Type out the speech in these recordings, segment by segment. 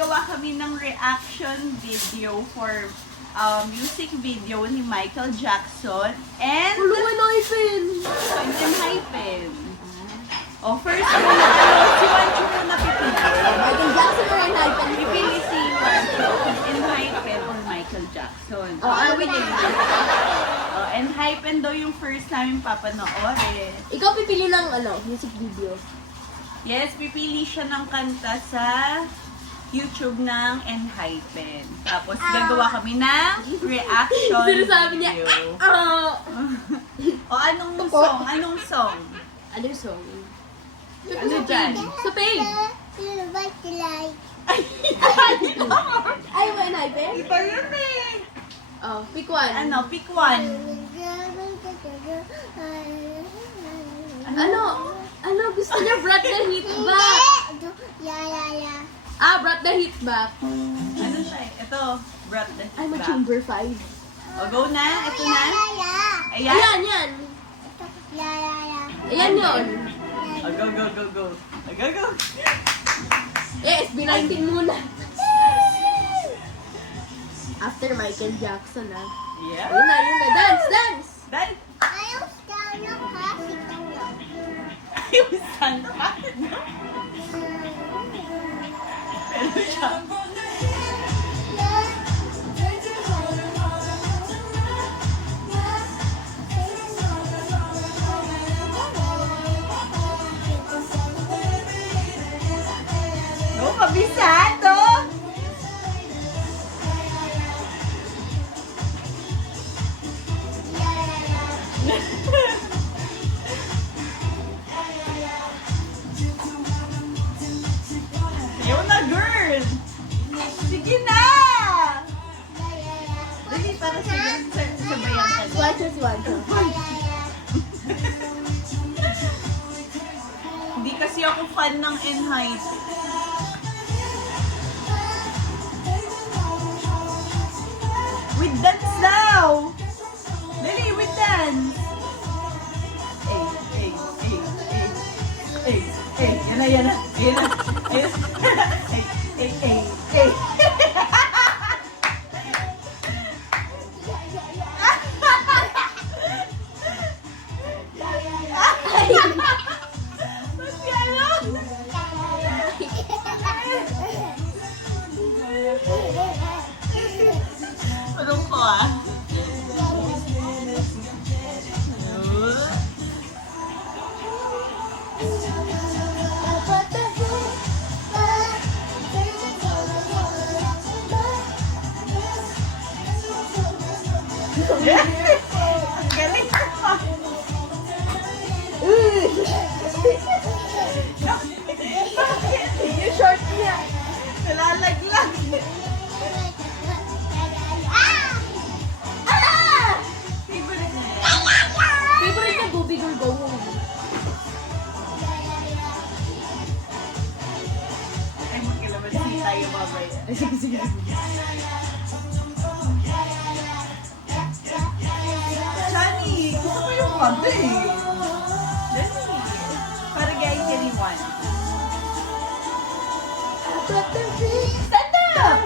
gagawa kami ng reaction video for music video ni Michael Jackson and Tulungan na ipin. Enhypen. Oh, first muna, si Wancho muna pipili. Michael Jackson or Enhypen? Pipili si Wancho, Enhypen or Michael Jackson. Oh, ano pinili? Oh, Enhypen daw yung first namin papanoorin. Ikaw pipili ng music video. Yes, pipili siya ng kanta sa YouTube ng Enhypen. Tapos gagawa kami ng reaction Sinasabi niya, video. O anong Opo. song? Anong song? Ano yung song? Ano dyan? Sa page. Ay, mo Enhypen? Iba yun eh. Oh, pick one. Ano? Pick one. Ano? Gusto niya Brat the Hit Back. Ah, Brat the Hit Back. Ano siya eh? Ito. Brought the Ay, mo back. Chamber 5. O, go na. Ito na. Ayan. Ayan, yan. Ayan yun. O, go, go, go, go. O, go, go. Eh, SB19 muna. After Michael Jackson, ah. Yeah. Yun na. Dance, dance! Dahil, ayaw saan ka. Pero siya. No, kabisado! Ayaw na, girl! Sige na! Dali, para sabayan ka. Swancho, swancho. Hindi kasi ako fan ng Enhypen. With dance daw! Dali, with dance! Yan na, yan na. Yan na. Yan na. Anong ko ah? Galing ko pa. Bakit? Yung short niya. Nalalaglag. Favorite niya. Favorite niya, Go Big or Go Home. Ay, magkalamansi tayo mamaya. Ay, sige, sige. Shani, gusto ko yung kanta eh. Dali. Para guys, anyone. Stand up!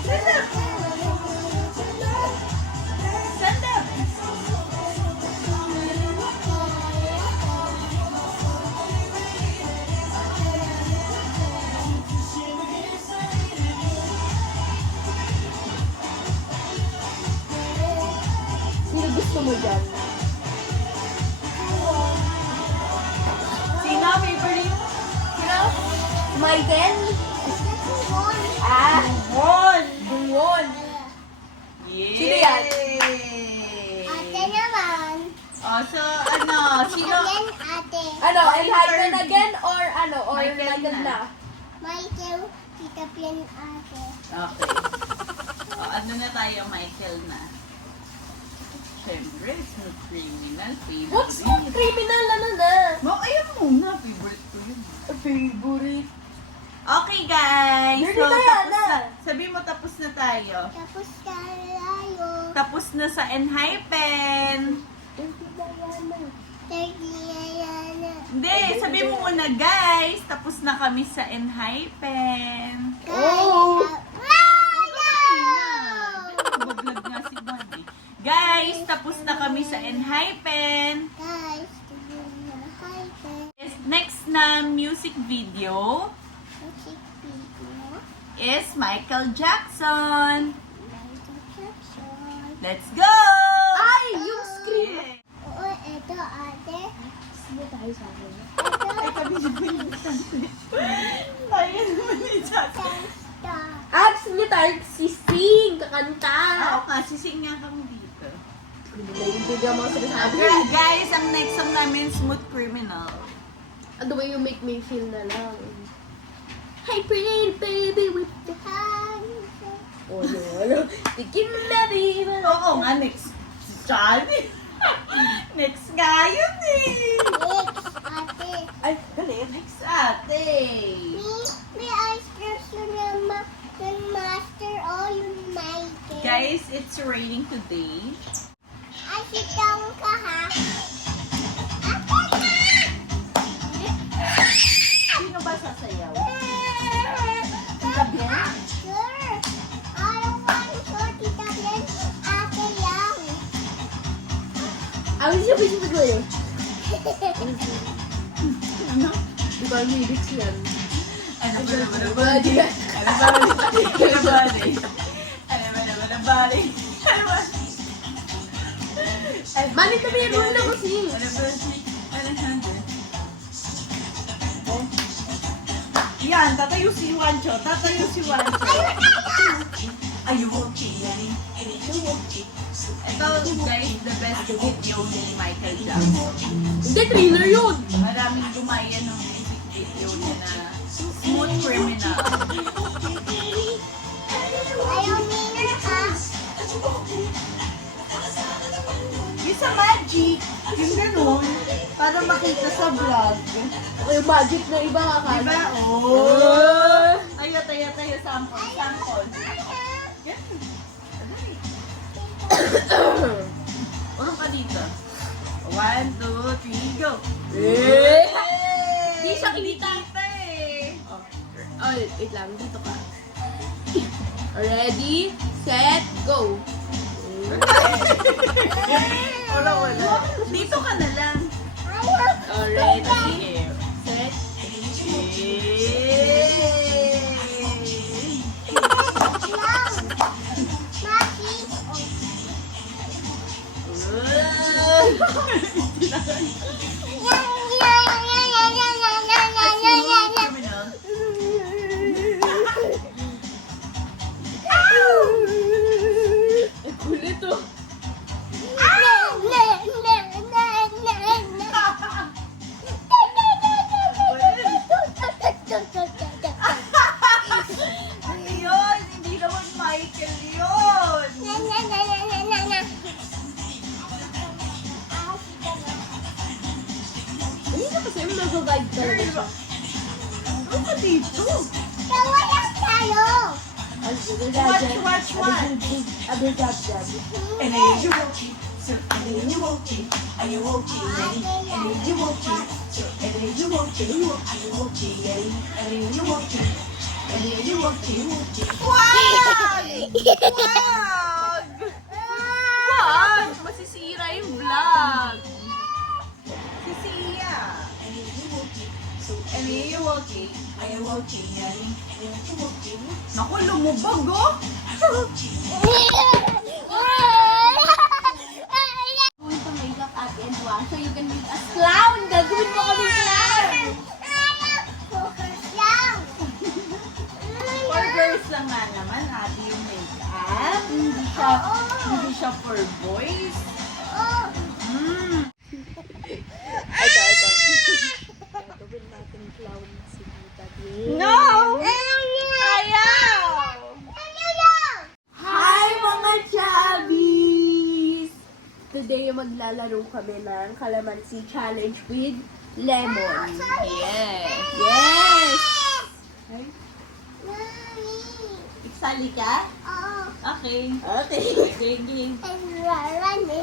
Stand up! Stand up! Sino gusto mo dyan? Sino favorite? Sino? Michael? Ah, One! Buwon. Yay! Sino yan? Oh, so ano, sino? Ano, Oh, Enhypen third. again or ano, or Michael Michael na. na? Okay. Oh, ano na tayo, Michael na? Siyempre, smooth criminal, favorite. What's smooth criminal na? No, ayun muna, favorite ko yun. Favorite. Okay, guys. Dirty So, tapos Diana. na. Sabi mo, tapos na tayo. Tapos na sa Enhypen. Hindi, sabi Sabi mo muna, guys, tapos na kami sa Enhypen. Oh! Nagbablog nga si Buddy. Guys, tapos na kami sa Enhypen. Next na music video is Michael Jackson. Let's go! Ay, yung screen! Yeah. Ito, ate. Sige tayo sa akin. Ay, kami si Tayo naman ni Jackson. Gusto tayo sising, kakanta. Oo nga, sising nga kami dito. Hindi na yung bigyan mo sinasabi. Guys, ang next song namin, Smooth Criminal. The way you make me feel na lang. Hey, pretty baby with the hands. Oh, no. Tikim na diba? Oo nga, next. Charlie. Next nga yun eh. Ay, galit. Next ate. Guys, it's raining today. Sino ba sasayaw? Awis siya ko yun. Ano? Di ba lyrics yan? Ano ba naman ang Body. body? Ano ba naman ang body? Ano ba naman ang body? Ano ba? Mali na meron na kasi. Ano ba? Alexander? Yan, tatayo si Juancho. Tatayo si Juancho. Ito, guys, the best video ni Michael Jackson. Hindi, trainer yun. Maraming gumaya ng music video niya na Smooth Criminal. Yung sa Magic, yung ganun, para makita sa vlog. Yung magic na iba kakala. Diba? Oh! Tayo, sample, sample. Yan. Urong ka dito. 1, 2, 3, go! Eh! Di siya kita. eh. Oh, wait lang. Dito ka. Ready, set, go. Wala. Dito ka na lang. Oh, ready, set. Ay, kulit oh. Ano yun? Hindi naman Michael yun. Hindi na kasi yung nag-vibe talaga siya. Ano ka dito? Watch. Abel jab jab. And then you walk it, so and then you walk it, and you walk it, and then you walk it, so and then you walk it, and you walk it, and then you walk it, and then you walk it. Wag! Wag! Masisira yung vlog. Sisiya. And then you walk it, so and then you walk it, and you walk it, and then you walk it. Naku, lumubog oh! Going to make up at and one so you can make us clown. Gagawin mo kami clown. For girls lang nga naman, ate yung makeup. Hindi siya for boys. Ito. Gagawin natin clown si Tita Dee. No! Ayaw! Hi mga chubbies! Today maglalaro kami ng Calamansi Challenge with Lemon. Yes! Yes! Iksali ka? Okay. Okay. Sige.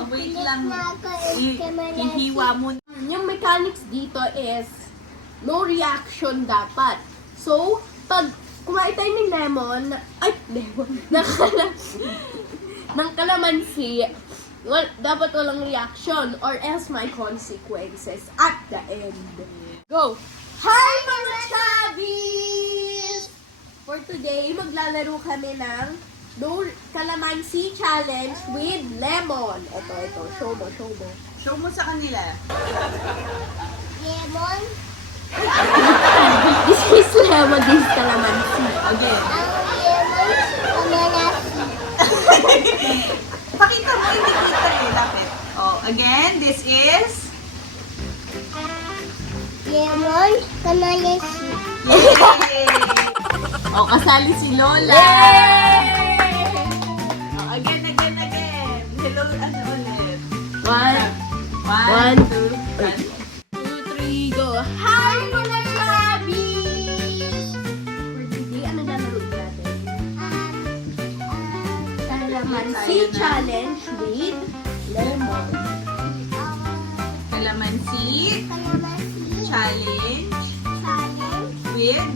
Wait lang. Hihiwa mo. Yung mechanics dito is no reaction dapat. So, pag kumain tayo ng ng kalamansi, dapat walang reaction or else may consequences at the end. Go! Hi mga Chabbies! For today, maglalaro kami ng no Calamansi Challenge with Lemon. Ito. Show mo. Show mo sa kanila. Lemon. This is Lemon, this is Calamansi. Again. Ang lemon, Pakita mo, hindi kita eh. Lapit. Oh, again, this is... lemon, kamalansi. Yay! Oh, kasali si Lola. Yay! Oh, again. Hello, ano ulit? One, One, two, three. 2, 3, go. Hi mga Chabbies! For today, ano lalaroin natin? Calamansi Challenge with Lemon. Calamansi Kalamansi. challenge Challenge. with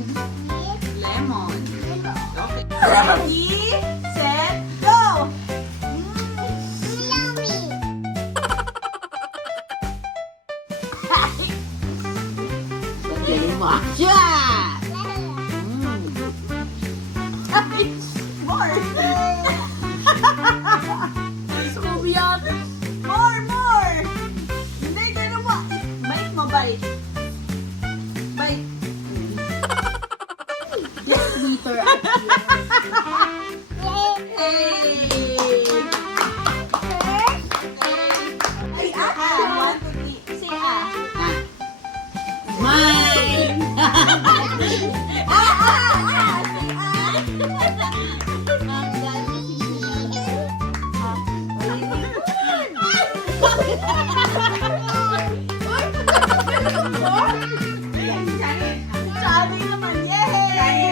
With lemon. lemon. Okay. Ready, set, go! Yummy. Galing mo. Yeah! More! Sumiyak. More! Hindi, gano'n mo. Bite mo, bite. Bite. Sweeter at Hey! Ay, one, two, three. Say Mine! Sabi naman, yay!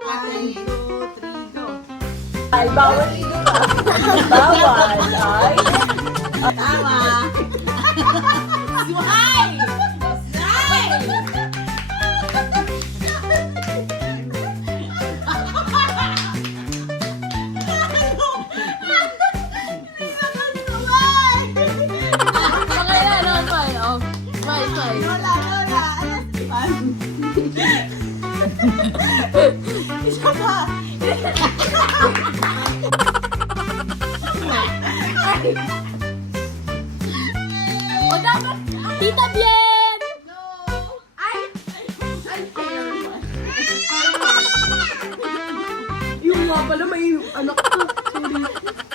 One, two, three, go. bawal dito ka. Bawal. Ay. Tama! Suhay! Lola! Isa pa! O dapat, Tita Bien! No! Ay! Unfair naman. Yung nga pala may anak ko. Sorry.